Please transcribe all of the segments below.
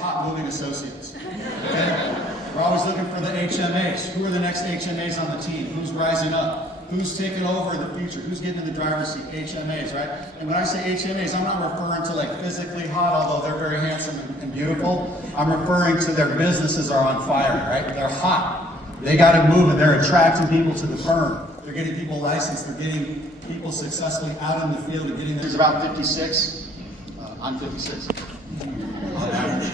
Hot moving associates. Okay? We're always looking for the HMAs. Who are the next HMAs on the team? Who's rising up? Who's taking over in the future? Who's getting in the driver's seat? HMAs, right? And when I say HMAs, I'm not referring to like physically hot, although they're very handsome and beautiful. I'm referring to their businesses are on fire, right? They're hot. They got to move, and they're attracting people to the firm. They're getting people licensed. They're getting people successfully out in the field and getting them. There's about 56. I'm 56. On average.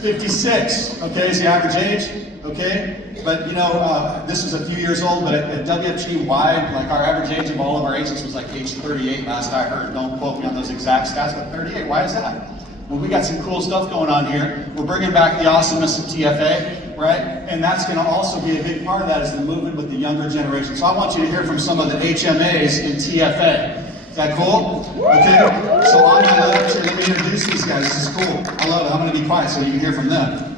56, okay, is the average age, okay? But you know, this is a few years old, but at WFG wide, like our average age of all of our agents was like age 38 last I heard. Don't quote me on those exact stats, but 38, why is that? Well, we got some cool stuff going on here. We're bringing back the awesomeness of TFA, right? And that's gonna also be a big part of that is the movement with the younger generation. So I want you to hear from some of the HMAs in TFA. Is that cool? Okay, so on my left here, let me introduce these guys. This is cool. I love it. I'm gonna be quiet so you can hear from them.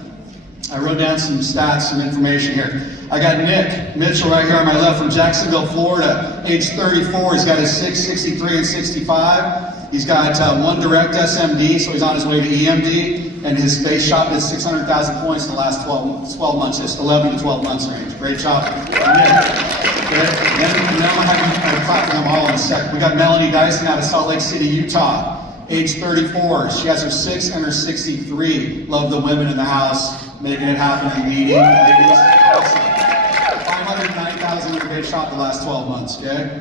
I wrote down some stats, some information here. I got Nick Mitchell right here on my left from Jacksonville, Florida, age 34. He's got his 6, 63, and 65. He's got one direct SMD, so he's on his way to EMD, and his base shop did 600,000 points in the last 12 months, just 11 to 12 months range. Great job, Nick. Okay. And then we'll have you clap for them all in a sec. We got Melanie Dyson out of Salt Lake City, Utah, age 34. She has her 6 and her 63. Love the women in the house, making it happen and leading. Ladies, awesome. 590,000 in her base shop the last 12 months, okay?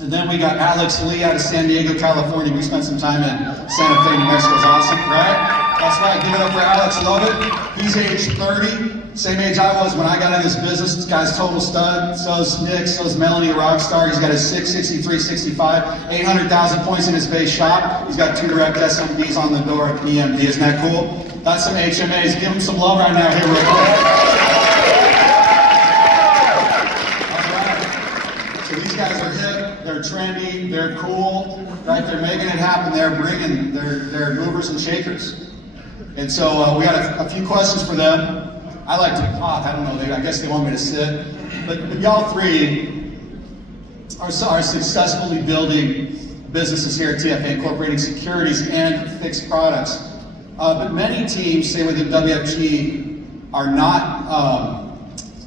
And then we got Alex Lee out of San Diego, California. We spent some time in Santa Fe, New Mexico. It's awesome, right? That's right, give it up for Alex, love it. He's age 30, same age I was when I got in this business. This guy's total stud. So's Nick, so's Melanie, a rock star. He's got his 6, 63, 65, 800,000 points in his base shop. He's got 2 direct SMDs on the door at EMD. Isn't that cool? That's some HMAs. Give them some love right now here real quick. All right. So these guys are hip, they're trendy, they're cool, right? They're making it happen. They're bringing, they're movers and shakers. And so we got a few questions for them. I like to talk, I don't know, I guess they want me to sit. But y'all three are successfully building businesses here at TFA, incorporating securities and fixed products. But many teams, say within WFG, are not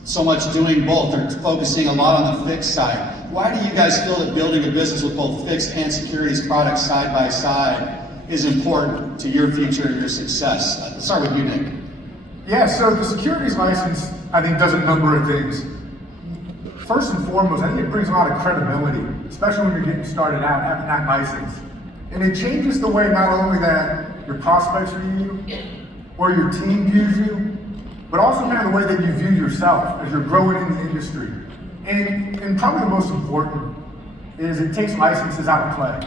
so much doing both. They're focusing a lot on the fixed side. Why do you guys feel that building a business with both fixed and securities products side by side is important to your future and your success? Let's start with you, Nick. Yeah, so the securities license, I think, does a number of things. First and foremost, I think it brings a lot of credibility, especially when you're getting started out, having that license. And it changes the way not only that your prospects view you, or your team views you, but also kind of the way that you view yourself as you're growing in the industry. And probably the most important is it takes licenses out of play.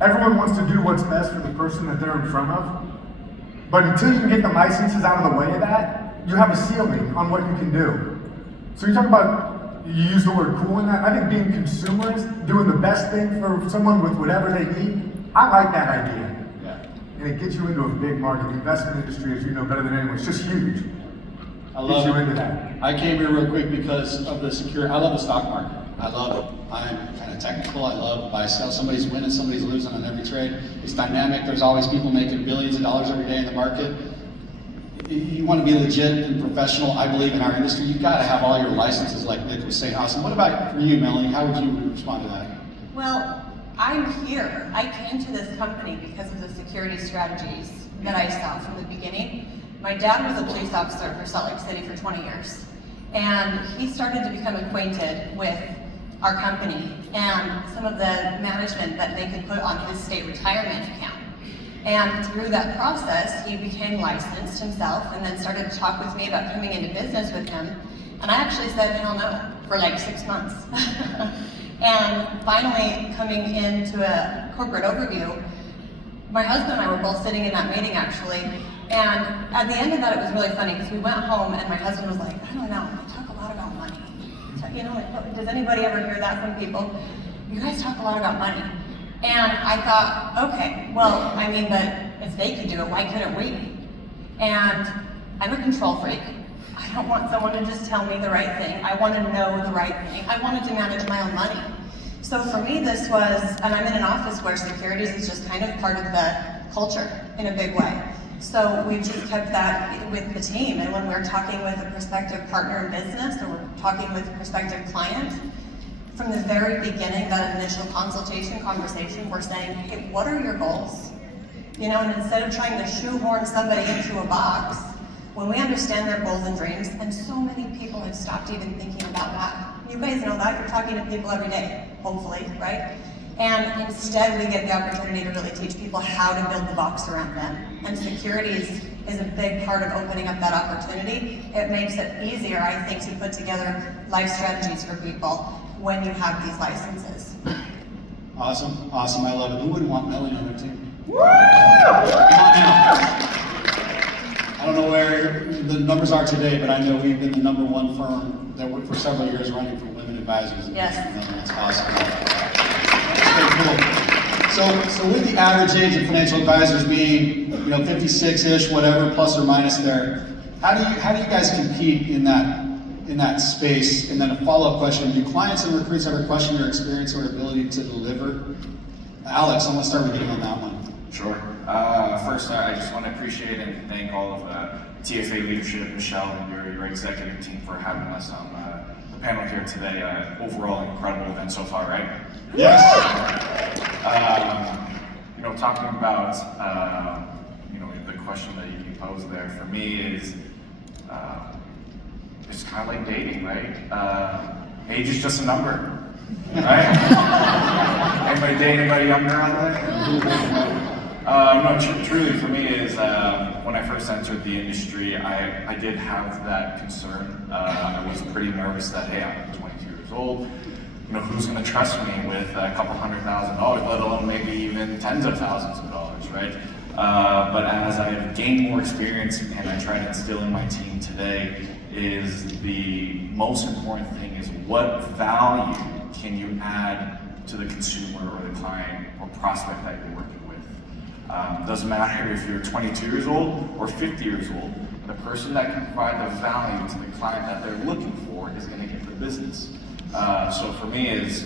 Everyone wants to do what's best for the person that they're in front of, but until you can get the licenses out of the way of that, you have a ceiling on what you can do. So you talk about, you use the word cool in that. I think being consumerist, doing the best thing for someone with whatever they need, I like that idea. Yeah. And it gets you into a big market. The investment industry, as you know better than anyone, it's just huge. I love Gets you it. into that. I came here real quick because of the security. I love the stock market. I love it. I'm kind of technical. I love buy sell. Somebody's winning, somebody's losing on every trade. It's dynamic. There's always people making billions of dollars every day in the market. You want to be legit and professional, I believe, in our industry, you've got to have all your licenses, like Nick was saying. Awesome. What about for you, Melanie? How would you respond to that? Well, I'm here. I came to this company because of the security strategies that I saw from the beginning. My dad was a police officer for Salt Lake City for 20 years. And he started to become acquainted with our company and some of the management that they could put on his state retirement account. And through that process, he became licensed himself and then started to talk with me about coming into business with him. And I actually said, hell no, for like 6 months. And finally, coming into a corporate overview, my husband and I were both sitting in that meeting actually. And at the end of that, it was really funny because we went home and my husband was like, I don't know, I talk a lot about money. You know, like, does anybody ever hear that from people? You guys talk a lot about money. And I thought, okay, well, I mean, but if they could do it, why couldn't we? And I'm a control freak. I don't want someone to just tell me the right thing. I want to know the right thing. I wanted to manage my own money. So for me, this was, and I'm in an office where securities is just kind of part of the culture in a big way. So we've just kept that with the team, and when we're talking with a prospective partner in business, or we're talking with a prospective client, from the very beginning, that initial consultation conversation, we're saying, hey, what are your goals? You know, and instead of trying to shoehorn somebody into a box, when we understand their goals and dreams, and so many people have stopped even thinking about that. You guys know that, you're talking to people every day, hopefully, right? And instead we get the opportunity to really teach people how to build the box around them. And securities is a big part of opening up that opportunity. It makes it easier, I think, to put together life strategies for people when you have these licenses. Awesome, awesome, I love it. Who wouldn't want Melanie on their team? Come on now. I don't know where the numbers are today, but I know we've been the #1 firm that for several years running for women advisors. Yes. That's awesome. That's very cool. So with the average age of financial advisors being, 56-ish, whatever, plus or minus there, how do you guys compete in that space? And then a follow-up question: do clients and recruits ever question your experience or ability to deliver? Alex, I'm gonna start with you on that one. Sure. First, I just want to appreciate and thank all of TFA leadership, Michelle, and your executive team for having us on the panel here today. Overall, incredible event so far, right? Yes. Talking about the question that you posed there for me is it's kind of like dating, right? Age is just a number, right? Anybody date anybody younger on there? No, truly for me is when I first entered the industry, I did have that concern. I was pretty nervous that, hey, I'm 22 years old. Who's going to trust me with a couple $100,000, let alone maybe even tens of thousands of dollars, right? But as I've gained more experience and I try to instill in my team today, is the most important thing is what value can you add to the consumer or the client or prospect that you're working with. Doesn't matter if you're 22 years old or 50 years old, the person that can provide the value to the client that they're looking for is going to get the business. So for me is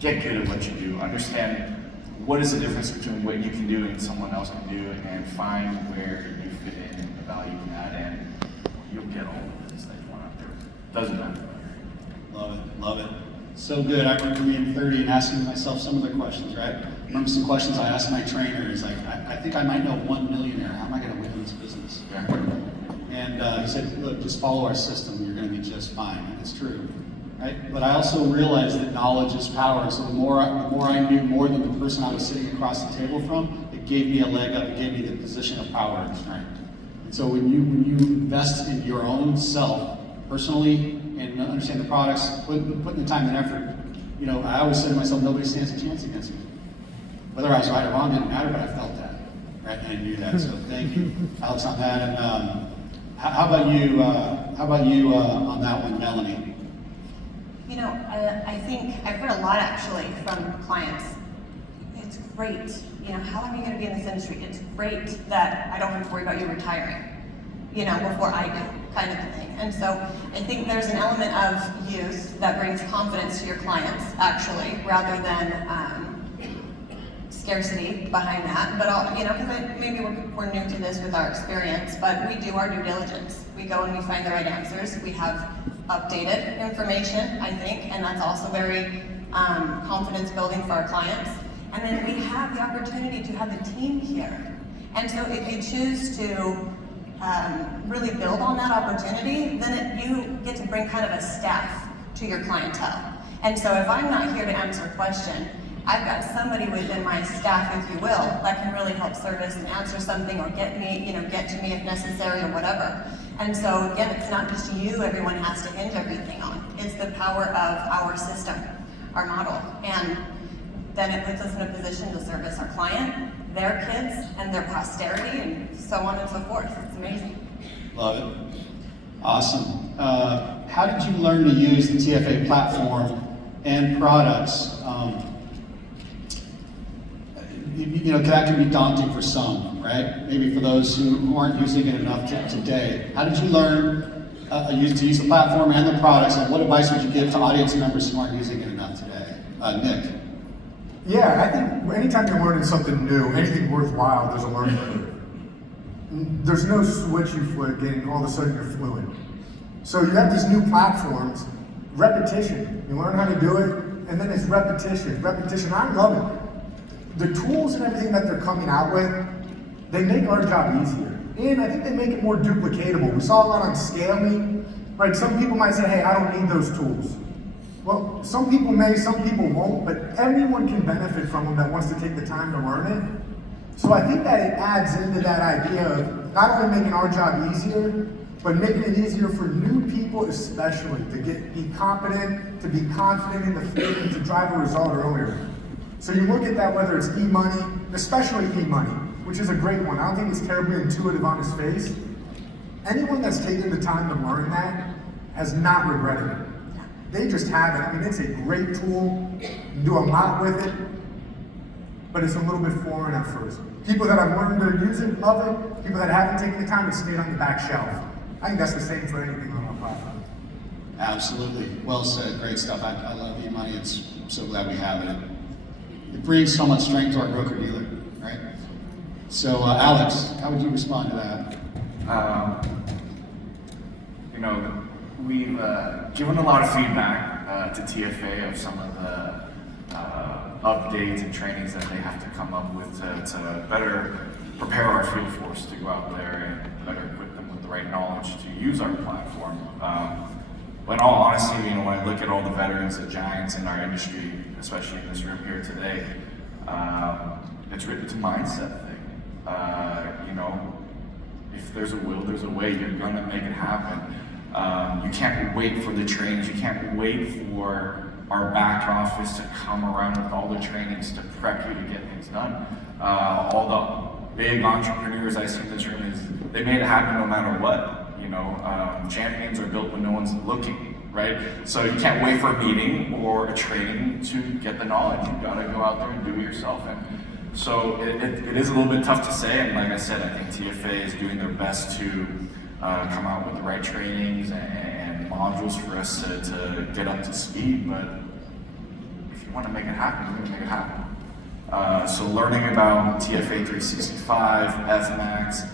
get good at what you do, understand what is the difference between what you can do and someone else can do, and find where you fit in and the value you can add, and you'll get all the business that you want out there. Doesn't matter. Love it, love it. So good. I remember being 30 and asking myself some of the questions, right? I remember some questions I asked my trainer. He's like, I think I might know one millionaire. How am I going to win this business? Yeah. And he said, look, just follow our system. You're going to be just fine. And it's true, right? But I also realized that knowledge is power. So the more I knew more than the person I was sitting across the table from, it gave me a leg up. It gave me the position of power and strength. And so when you invest in your own self personally and understand the products, putting the time and effort, I always said to myself, nobody stands a chance against me. Whether I was right or wrong didn't matter, but I felt that, right? And I knew that. So thank you, Alex, on that. And how about you? On that one, Melanie? I think I've heard a lot actually from clients. It's great. How long are you going to be in this industry? It's great that I don't have to worry about you retiring, before I do, kind of a thing. And so I think there's an element of youth that brings confidence to your clients, actually, rather than scarcity behind that. But because maybe we're new to this with our experience, but we do our due diligence. We go and we find the right answers. We have updated information, I think, and that's also very confidence building for our clients. And then we have the opportunity to have the team here. And so if you choose to really build on that opportunity, then you get to bring kind of a staff to your clientele. And so if I'm not here to answer a question, I've got somebody within my staff, if you will, that can really help service and answer something or get to me if necessary or whatever. And so again, it's not just you everyone has to hinge everything on. It's the power of our system, our model. And then it puts us in a position to service our client, their kids, and their posterity, and so on and so forth. It's amazing. Love it. Awesome. How did you learn to use the TFA platform and products? That can be daunting for some, right? Maybe for those who aren't using it enough today. How did you learn to use the platform and the products, and what advice would you give to audience members who aren't using it enough today? Nick? Yeah, I think anytime you're learning something new, anything worthwhile, there's a learning curve. There's no switch you flip and all of a sudden you're fluent. So you have these new platforms, repetition. You learn how to do it, and then it's repetition. Repetition, I love it. The tools and everything that they're coming out with, they make our job easier. And I think they make it more duplicatable. We saw a lot on scaling. Right, some people might say, hey, I don't need those tools. Well, some people may, some people won't, but everyone can benefit from them that wants to take the time to learn it. So I think that it adds into that idea of not only making our job easier, but making it easier for new people especially to be competent, to be confident in the field, and to drive a result earlier. So you look at that, whether it's e-money, especially e-money, which is a great one. I don't think it's terribly intuitive on its face. Anyone that's taken the time to learn that has not regretted it. They just have it. I mean, it's a great tool. You can do a lot with it, but it's a little bit foreign at first. People that have learned to use it love it. People that haven't taken the time, it stayed on the back shelf. I think that's the same for anything on our platform. Absolutely. Well said. Great stuff. I love e-money. I'm so glad we have it. It brings so much strength to our broker-dealer, right? So, Alex, how would you respond to that? You know, we've given a lot of feedback to TFA of some of the updates and trainings that they have to come up with to better prepare our field force to go out there and better equip them with the right knowledge to use our platform. But in all honesty, you know, when I look at all the veterans, the giants in our industry, especially in this room here today, it's a mindset thing. You know, if there's a will, there's a way. You're gonna make it happen. You can't wait for the trainings. You can't wait for our back office to come around with all the trainings to prep you to get things done. All the big entrepreneurs I see in this room they made it happen no matter what. You know, champions are built when no one's looking, right? So you can't wait for a meeting or a training to get the knowledge. You gotta go out there and do it yourself. And so it is a little bit tough to say. And like I said, I think TFA is doing their best to come out with the right trainings and modules for us to get up to speed, but if you want to make it happen, you're going to make it happen. So learning about TFA 365, FMAX,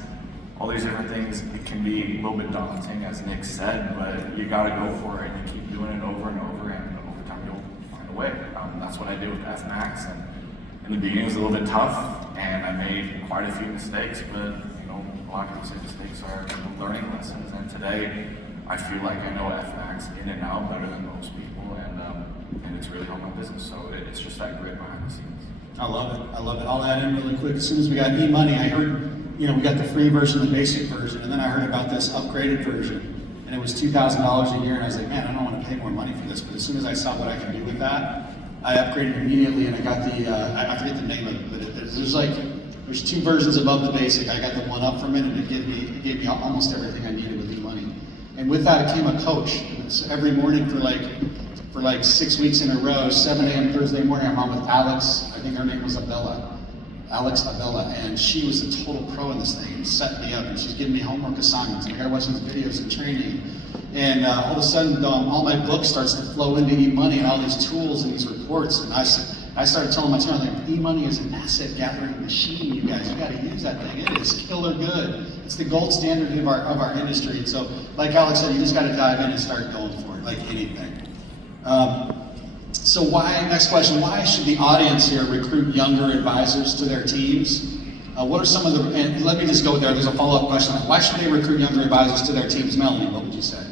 all these different things, it can be a little bit daunting, as Nick said, but you got to go for it and you keep doing it over and over, and over time you'll find a way. That's what I did with FMAX, and in the beginning it was a little bit tough, and I made quite a few mistakes, but a lot of people say mistakes are learning lessons, and today I feel like I know FMAX in and out better than most people, and it's really helped my business. So it's just that grit behind the scenes. I love it. I love it. I'll add in really quick. As soon as we got e-money, I heard, we got the free version, the basic version, and then I heard about this upgraded version, and it was $2,000 a year, and I was like, man, I don't want to pay more money for this. But as soon as I saw what I could do with that, I upgraded immediately, and I got the I forget the name of it, but there's two versions above the basic. I got the one up from it, and it gave me almost everything I needed with e-money. And with that, it came a coach. So every morning for like 6 weeks in a row, 7 a.m. Thursday morning, I'm on with Alex. I think her name was Alex Abella, and she was a total pro in this thing and set me up. And she's giving me homework assignments. And I gotta watch these videos and training. And all of a sudden, all my book starts to flow into e-money and all these tools and these reports. And I started telling my team, like, e-money is an asset gathering machine, you guys. You got to use that thing. It is killer good. It's the gold standard of our industry. And so, like Alex said, you just got to dive in and start going for it, like anything. So next question, why should the audience here recruit younger advisors to their teams? What are some of the, and let me just go there, there's a follow-up question. Why should they recruit younger advisors to their teams? Melanie, what would you say?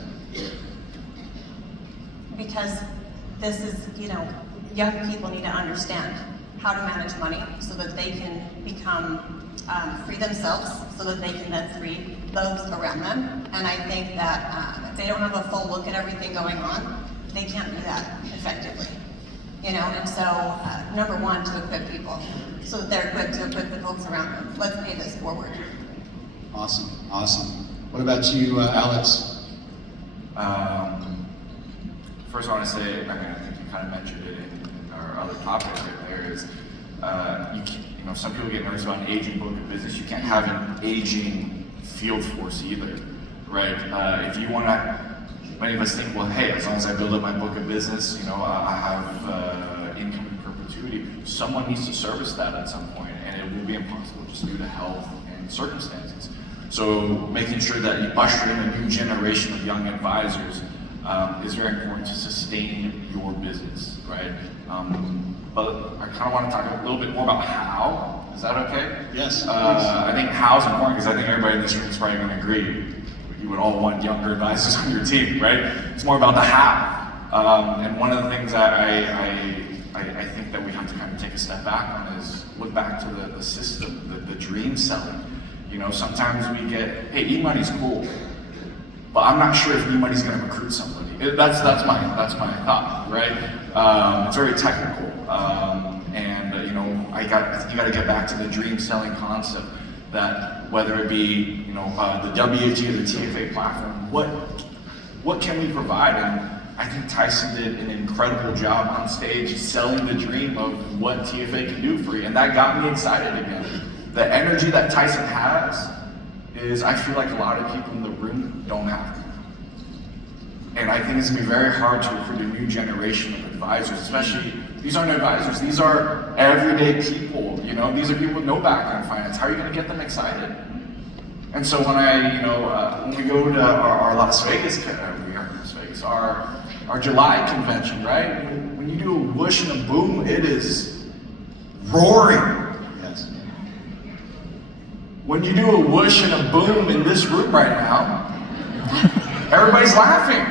Because this is, young people need to understand how to manage money so that they can become free themselves, so that they can then free those around them. And I think that if they don't have a full look at everything going on, they can't do that effectively. And so number one, to equip people so that they're equipped to equip the folks around them. Let's pay this forward. Awesome. What about you, Alex? First I want to say, I think you kind of mentioned it in our other topic right there, is some people get nervous about an aging book of business. You can't have an aging field force either, right? If you want to, many of us think, well, hey, as long as I build up my book of business, I have income in perpetuity. activity, someone needs to service that at some point, and it will be impossible just due to health and circumstances. So making sure that you usher in a new generation of young advisors is very important to sustain your business, right? But I kind of want to talk a little bit more about how. Is that okay? Yes. I think how is important because I think everybody in this room is probably going to agree. You would all want younger advisors on your team, right? It's more about the how. And one of the things that I think that we have to kind of take a step back on is look back to the system, the dream selling. You know, sometimes we get, hey, e-money's cool, but I'm not sure if e-money's going to recruit somebody. That's my thought, right? It's very technical, and you know, you got to get back to the dream selling concept. That whether it be the WFG or the TFA platform, what can we provide? And I think Tyson did an incredible job on stage selling the dream of what TFA can do for you, and that got me excited again. The energy that Tyson has is, I feel like a lot of people in the room don't have. And I think it's gonna be very hard to recruit a new generation of advisors, especially, these aren't advisors, these are everyday people, these are people with no background in finance. How are you gonna get them excited? And so when when we go to our Las Vegas, our July convention, right? When you do a whoosh and a boom, it is roaring. Yes. When you do a whoosh and a boom in this room right now, everybody's laughing.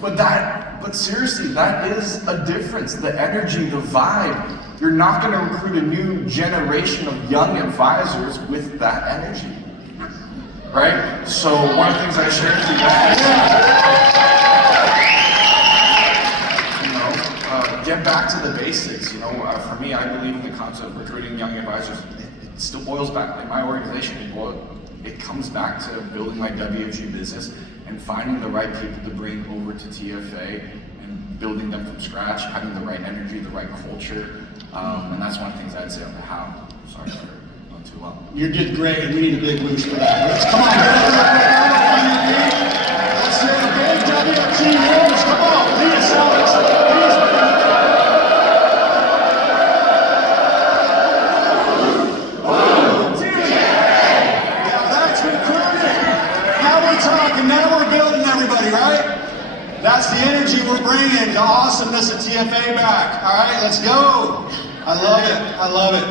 But seriously, that is a difference. The energy, the vibe. You're not going to recruit a new generation of young advisors with that energy, right? So one of the things I share with you guys, get back to the basics. For me, I believe in the concept of recruiting young advisors. It still boils back in my organization. It comes back to building my WFG business and finding the right people to bring over to TFA and building them from scratch, having the right energy, the right culture. And that's one of the things I'd say on the how. Sorry for going too well. You did great, and we need a big boost for that. Come on, let's hear a big WFG boost. Come on, lead us out. That's recruiting. Now we're talking. Now we're building everybody, right? That's the energy we're bringing, the awesomeness of TFA back. All right, let's go. I love it. I love it.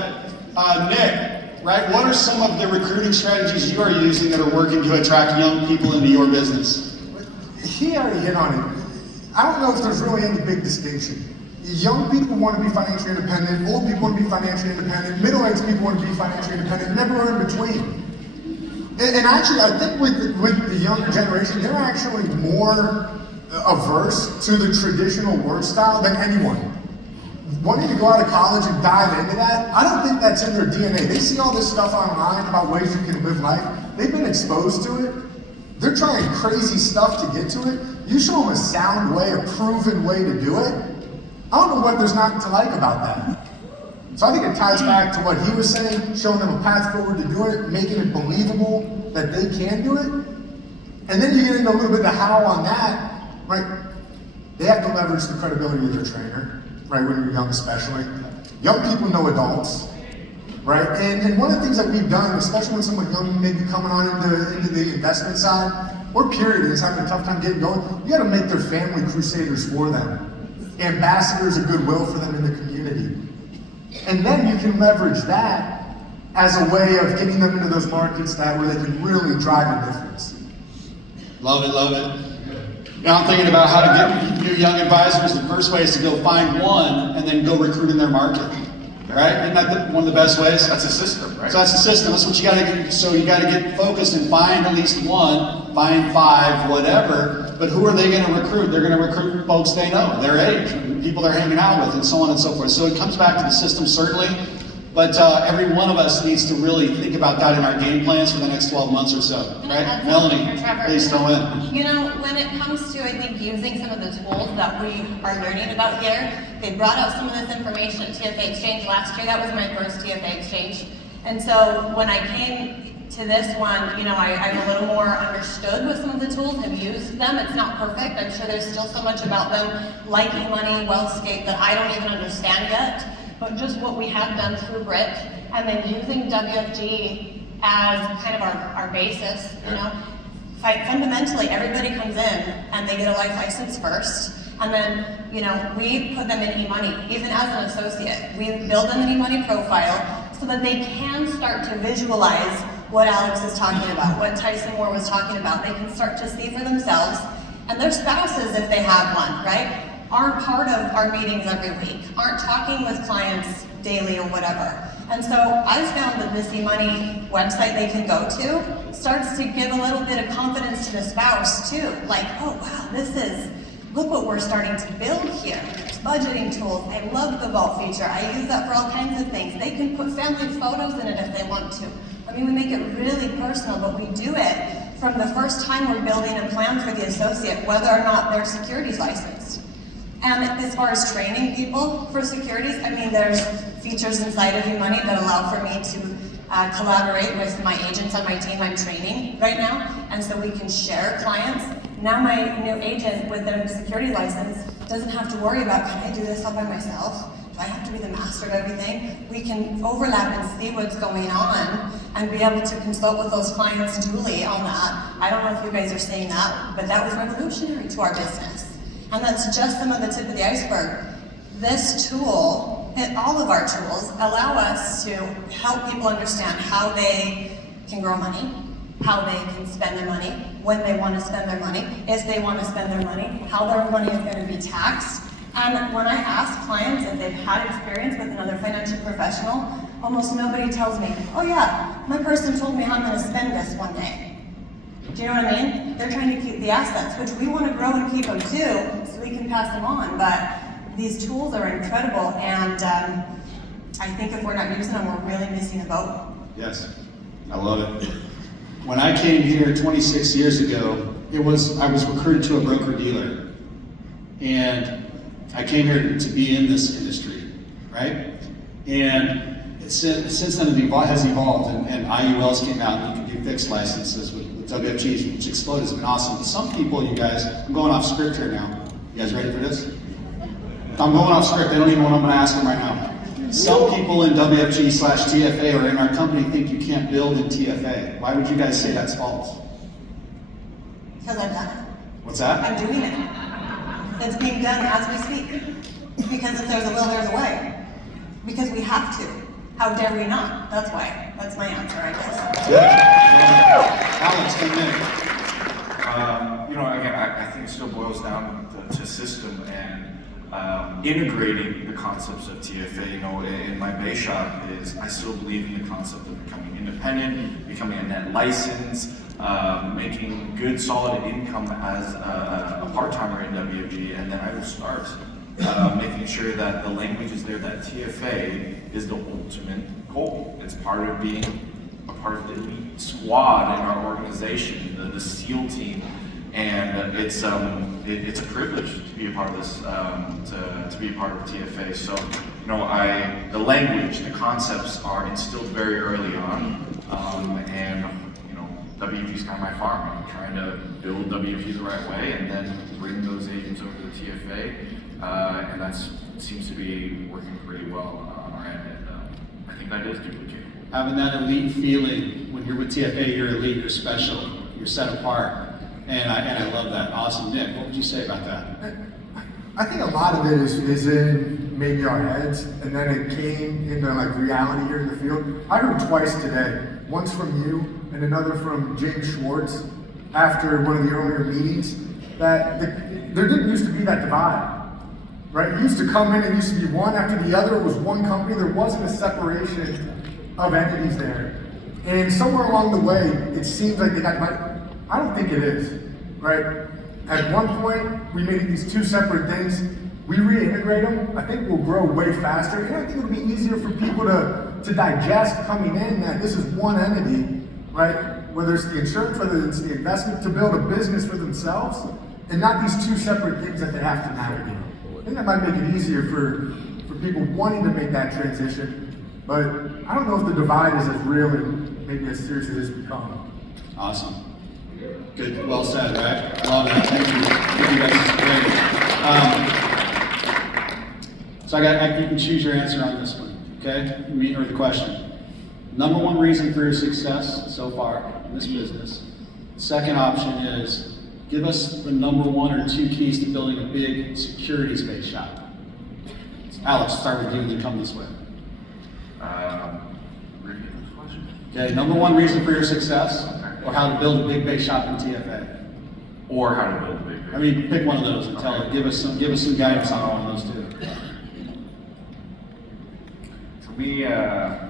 Nick, right? What are some of the recruiting strategies you are using that are working to attract young people into your business? He already hit on it. I don't know if there's really any big distinction. Young people want to be financially independent, old people want to be financially independent, middle-aged people want to be financially independent, never in between. And actually, I think with the younger generation, they're actually more averse to the traditional work style than anyone. Wanting to go out of college and dive into that, I don't think that's in their DNA. They see all this stuff online about ways you can live life. They've been exposed to it. They're trying crazy stuff to get to it. You show them a sound way, a proven way to do it. I don't know what there's not to like about that. So I think it ties back to what he was saying, showing them a path forward to do it, making it believable that they can do it. And then you get into a little bit of the how on that, right? They have to leverage the credibility of their trainer, right, when you're young especially. Young people know adults, right? And one of the things that we've done, especially when someone young maybe coming on into the investment side, or period is having a tough time getting going, you gotta make their family crusaders for them. Ambassadors of goodwill for them in the community. And then you can leverage that as a way of getting them into those markets where they can really drive a difference. Love it, love it. Now I'm thinking about how to get new young advisors. The first way is to go find one and then go recruit in their market, right? Isn't that one of the best ways? That's a system, right? So that's the system. That's what you got to get. So you got to get focused and find at least one, find 5, whatever. But who are they going to recruit? They're going to recruit folks they know, their age, people they're hanging out with, and so on and so forth. So it comes back to the system, certainly. But every one of us needs to really think about that in our game plans for the next 12 months or so, right? Melanie, please throw in. When it comes to, I think, using some of the tools that we are learning about here, they brought out some of this information at TFA Exchange last year. That was my first TFA Exchange. And so when I came to this one, I'm a little more understood with some of the tools, have used them. It's not perfect. I'm sure there's still so much about them, like eMoney, WealthScape, that I don't even understand yet. But just what we have done through Brit, and then using WFG as kind of our basis, fundamentally, everybody comes in and they get a life license first. And then, we put them in eMoney, even as an associate. We build them an eMoney profile so that they can start to visualize what Alex is talking about, what Tyson Moore was talking about. They can start to see for themselves. And their spouses, if they have one, right, aren't part of our meetings every week, aren't talking with clients daily or whatever. And so I've found that this eMoney website they can go to starts to give a little bit of confidence to the spouse too. Like, oh wow, look what we're starting to build here. There's budgeting tools. I love the vault feature. I use that for all kinds of things. They can put family photos in it if they want to. I mean, we make it really personal, but we do it from the first time we're building a plan for the associate, whether or not they're securities licensed. And as far as training people for securities, I mean, there's features inside of eMoney that allow for me to collaborate with my agents on my team I'm training right now, and so we can share clients. Now my new agent with their security license doesn't have to worry about, can I do this all by myself? Do I have to be the master of everything? We can overlap and see what's going on and be able to consult with those clients duly on that. I don't know if you guys are seeing that, but that was revolutionary to our business. And that's just some of the tip of the iceberg. This tool, and all of our tools, allow us to help people understand how they can grow money, how they can spend their money, when they want to spend their money, if they want to spend their money, how their money is going to be taxed. And when I ask clients if they've had experience with another financial professional, almost nobody tells me, oh yeah, my person told me how I'm going to spend this one day. Do you know what I mean? They're trying to keep the assets, which we want to grow and keep them too, so we can pass them on. But these tools are incredible, and I think if we're not using them, we're really missing a boat. Yes, I love it. When I came here 26 years ago, I was recruited to a broker-dealer, and I came here to be in this industry, right? And since then it has evolved, and IULs came out, and you can do fixed licenses with WFGs, which exploded. It's been awesome. But some people, you guys, I'm going off script here now. You guys ready for this? I'm going off script. They don't even know what I'm going to ask them right now. Some people in WFG/TFA or in our company think you can't build in TFA. Why would you guys say that's false? Because I've done it. What's that? I'm doing it. It's being done as we speak. Because if there's a will, there's a way. Because we have to. How dare we not? That's why. That's my answer, I guess. Yeah. Alex, come in. Again, I think it still boils down to system and integrating the concepts of TFA. In my base shop I still believe in the concept of becoming independent, becoming a net license, making good solid income as a part-timer in WFG, and then I will start making sure that the language is there, that TFA is the ultimate goal. It's part of being a part of the elite squad in our organization, the SEAL team. And it's a privilege to be a part of this, to be a part of TFA. So, the language, the concepts are instilled very early on, and WFG is kind of my farm. I'm trying to build WFG the right way, and then bring those agents over to the TFA, and that seems to be working pretty well on our end. And I think that is duplicated. Having that elite feeling when you're with TFA, you're elite, you're special, you're set apart. And I love that. Awesome. Nick, what would you say about that? I think a lot of it is in maybe our heads, and then it came into reality here in the field. I heard twice today, once from you and another from James Schwartz after one of the earlier meetings, that there didn't used to be that divide, right? It used to come in, it used to be one after the other, it was one company, there wasn't a separation of entities there. And somewhere along the way, it seems like they got divided. I don't think it is, right? At one point, we made these two separate things. We reintegrate them. I think we'll grow way faster. And I think it'll be easier for people to digest coming in that this is one entity, right? Whether it's the insurance, whether it's the investment, to build a business for themselves, and not these two separate things that they have to navigate. I think that might make it easier for people wanting to make that transition. But I don't know if the divide is as real maybe as serious as it's become. Awesome. Good, well said, right? Love that. Thank you. Thank you guys. Great. So you can choose your answer on this one, okay? Me or the question. Number one reason for your success so far in this business. Second option is give us the number one or two keys to building a big securities-based shop. Alex, start with you and then come this way. Repeat the question. Okay, number one reason for your success, or how to build a big base shop in TFA. Or how to build a big. I mean, pick one of those and tell it. Give us some guidance on one of those two. For me,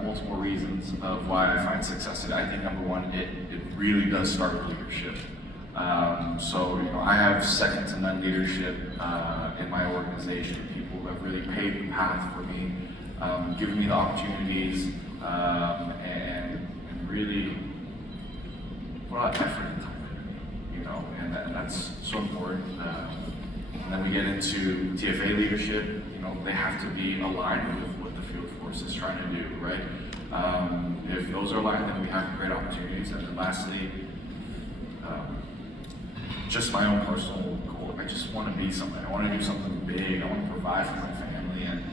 multiple reasons of why I find success today. I think number one, it really does start with leadership. So, I have second to none leadership in my organization. People who have really paved the path for me, given me the opportunities, and really put a lot of effort into it, and that's so important. And then we get into TFA leadership. They have to be aligned with what the field force is trying to do, right? If those are aligned, then we have great opportunities. And then lastly, just my own personal goal. I just want to be something. I want to do something big. I want to provide for my family, and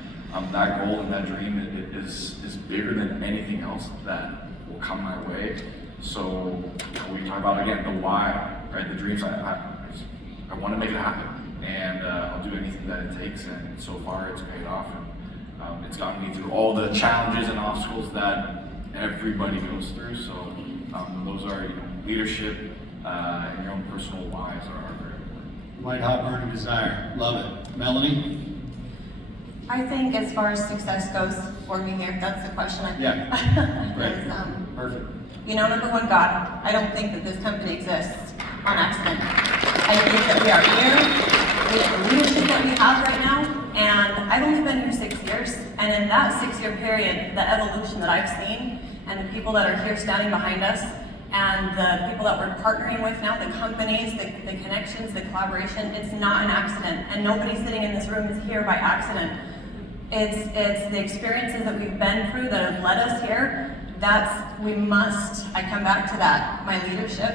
that goal and that dream is bigger than anything else that will come my way. So we talk about again the why, right? The dreams. I want to make it happen, and I'll do anything that it takes. And so far, it's paid off, and it's gotten me through all the challenges and obstacles that everybody goes through. So those are leadership. And your own personal whys are very important. White hot burning desire. Love it. Melanie? I think as far as success goes for me here, that's the question I think. Yeah. Right. is, Perfect. Number one, God. I don't think that this company exists on accident. I think that we are here with the leadership that we have right now, and I've only been here 6 years, and in that 6-year period, the evolution that I've seen, and the people that are here standing behind us, and the people that we're partnering with now, the companies, the connections, the collaboration, it's not an accident. And nobody sitting in this room is here by accident. It's the experiences that we've been through that have led us here. I come back to that, my leadership.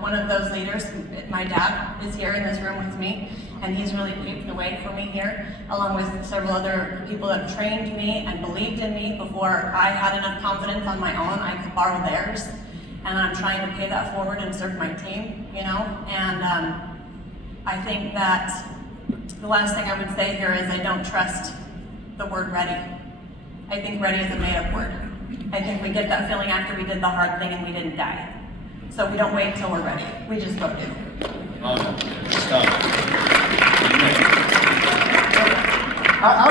One of those leaders, my dad, is here in this room with me, and he's really paved the way for me here, along with several other people that trained me and believed in me before I had enough confidence on my own. I could borrow theirs. And I'm trying to pay that forward and serve my team, and I think that the last thing I would say here is I don't trust the word ready. I think ready is a made-up word. I think we get that feeling after we did the hard thing and we didn't die. So we don't wait until we're ready. We just go do. I'll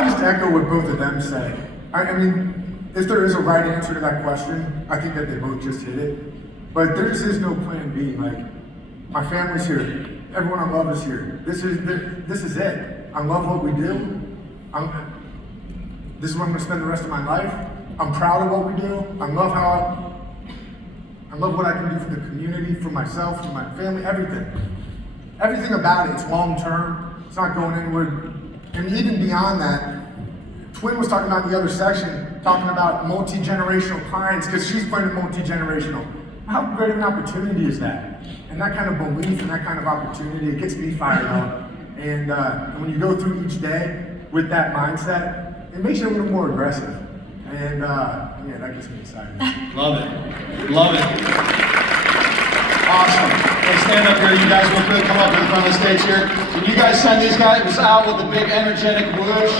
just echo what both of them said. I mean, if there is a right answer to that question, I think that they both just hit it. But there just is no plan B. Like, my family's here. Everyone I love is here. This is it. I love what we do. This is what I'm gonna spend the rest of my life. I'm proud of what we do. I love what I can do for the community, for myself, for my family, everything. Everything about it, it's long term. It's not going anywhere. And even beyond that, Twin was talking about in the other section, talking about multi-generational clients, because she's planning multi-generational. How great of an opportunity is that? And that kind of belief and that kind of opportunity, it gets me fired up. And when you go through each day with that mindset, it makes you a little more aggressive. And yeah, that gets me excited. Love it. Love it. Awesome. Let's stand up here. You guys will come up to the front of the stage here. Can you guys send these guys out with a big energetic whoosh?